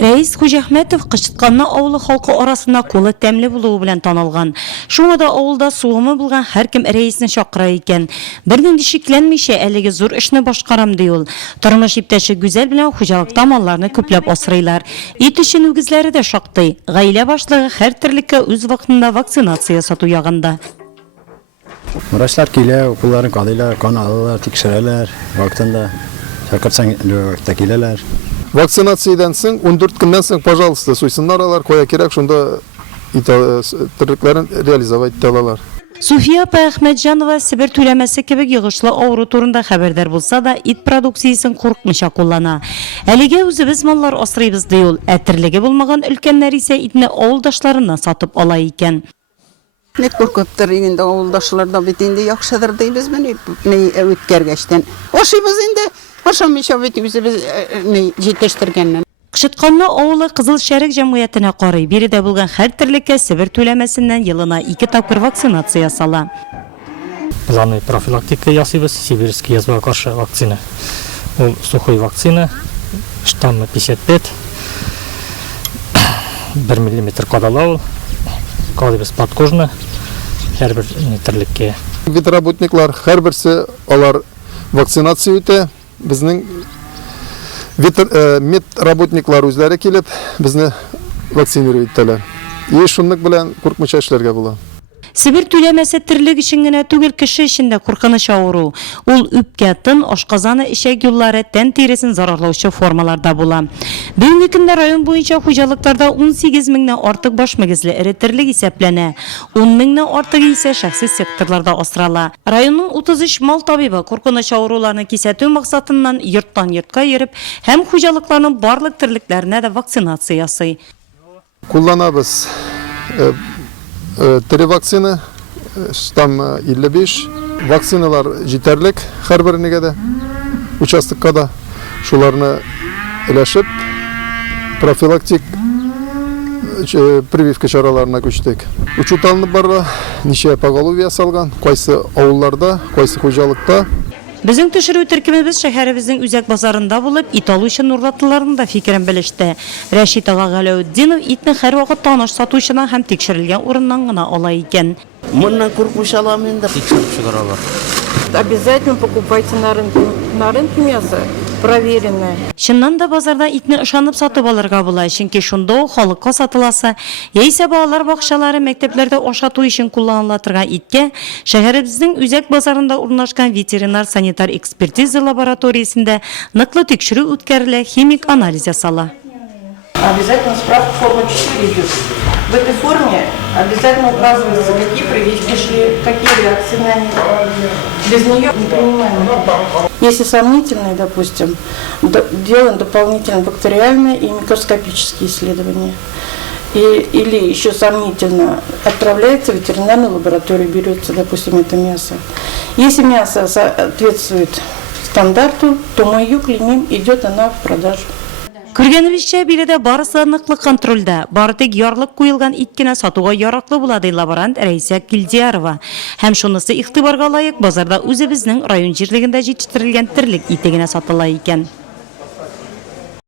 Reis Hujahmetov Qışıtqanlı avlı halkı arasında qo'li təmli buluğu bilan tanılgan. Şuna da avulda suğumu bulgan her kim reisini şaqıra eken. Birden dişiklenmişe eligi zor işini başqaram deyul. Turmuş iptaşı güzel bilan hujalıqda mallarını köplep asıraylar. İt işin ügizleri de şaqtı. Gaile başlığı her türlükке öz vaqtında vaksinasiya satu yağında. Vraçlar kile, okulların kalıylar, kan alırlar, tekşirirler. Vaktinde şakırsan da kileler. Vaksinasiyadan so'ng 14 kundan so'ng, пожалуйста, so'ysinlar alar, qo'ya kerak, shunda tiriklerini realizovat eta olalar. Sufiya Ahmedjanova Sibir tülemesi gibi yığışlı avru turunda haberdar bulsa da it produksiyasını korkmuşa kullana. Əlige özümüz mallar asırıyız deyil. Ətirligi bulmağın ülkenler ise itini avuldaşlarından satıp alay iken. Ne korkuptur indi avuldaşlarda bitindi yaxşıdır deyimiz ne ötkergeçten. Oşuyumuz indi Hoşamışa bitimizi biz yetiştirgenden. Qışıtqanlı oğlu Qızıl Şərik Cəmiyyətinə qarı biri də bulğan hər türlükə Sibir tüləməsindən yılına 2 tapır vaksinasiya sala. Планы профилактика ясыбыз, сибирский язваға қарсы вакцина. Ол сухой вакцина, штаммы 55, 1 мм қадалау, қалыбыз подкожны, әрбір тірлікке. Ветработниклар, һәр берсе алар вакцинация үтә. Безнең медработниклар үзләре килеп, безне вакцинировать итәләр. И шунлык белән куркмыйча эшләргә була. Sibir tüləməsi tirlik için gene tügül kişi içinde korkunuş avuru. Ol üpkatın, oşqazanı işek yolları ten terisin zararlauçu formalarda bula. Bugünkü günde rayon boyunca hocalıklarda 18 mindən artıq baş məgizli eritirlik isəplənə. 10 mindən artıq ise şəxsi sektorlarda asrala. Rayonun 33 mal tabibi korkunuş avurularını kesətü maksatından yurttan yurtqa yerip, hem hocalıklarının barlıq tirliklerine de vaksinasiyası. Kullanabız. Три vakcina, штам 55, vakcinalar yeterlik her birine de участокка да. Şularını ilaşıp profilaktik прививка çaralarına köçtük. Uçut alınıp barra, nişe поголовье salgan, kaysı avullarda, kaysı hocalıkta. Bizim düşürü türkümüz şehrimizin üzek bazarında bulup it aluşun nurlatlılarının da fikrin bilişti. Reşit Ağagalaudinov itni her vakit tanış satuşuna hem tekşirilgen orundan gına olay iken. Bundan korkmuş alamayın da tekşirip çıkararlar. Обязательно покупайте на рынке мясо проверенное. Şundan da bazarda itni ışanıp satıp alırga bulay. Çünkü şunda o halıkka satılası. Yeyse bağlar bakşaları mekteplerde oşatu için kullanılatırgan itke, şehrimizin üzek bazarında urnaşkan veterinar sanitar ekspertiza laboratoriyasında nıklı tekşürü ütkeriyle химик analiz yasala. Обязательно справка форма 4 идет. В этой форме обязательно указывается, какие прививки шли, какие реакции на них. Без нее не принимаем. Если сомнительные, допустим, делаем дополнительно бактериальные и микроскопические исследования. Или еще сомнительно, отправляется в ветеринарную лабораторию, берется, допустим, это мясо. Если мясо соответствует стандарту, то мы ее клеймим, идет она в продажу. Көргенімізше бері де барысы нықлы контрольда. Бардық ярлық қойылған иткені сатуға ярақлы болады лаборант Рейсия Килдиярова. Hem şunысы иқтибарға лайық базарда өзі біздің район жерлігінде жетіштірілген тірлік итегіне сатылай екен.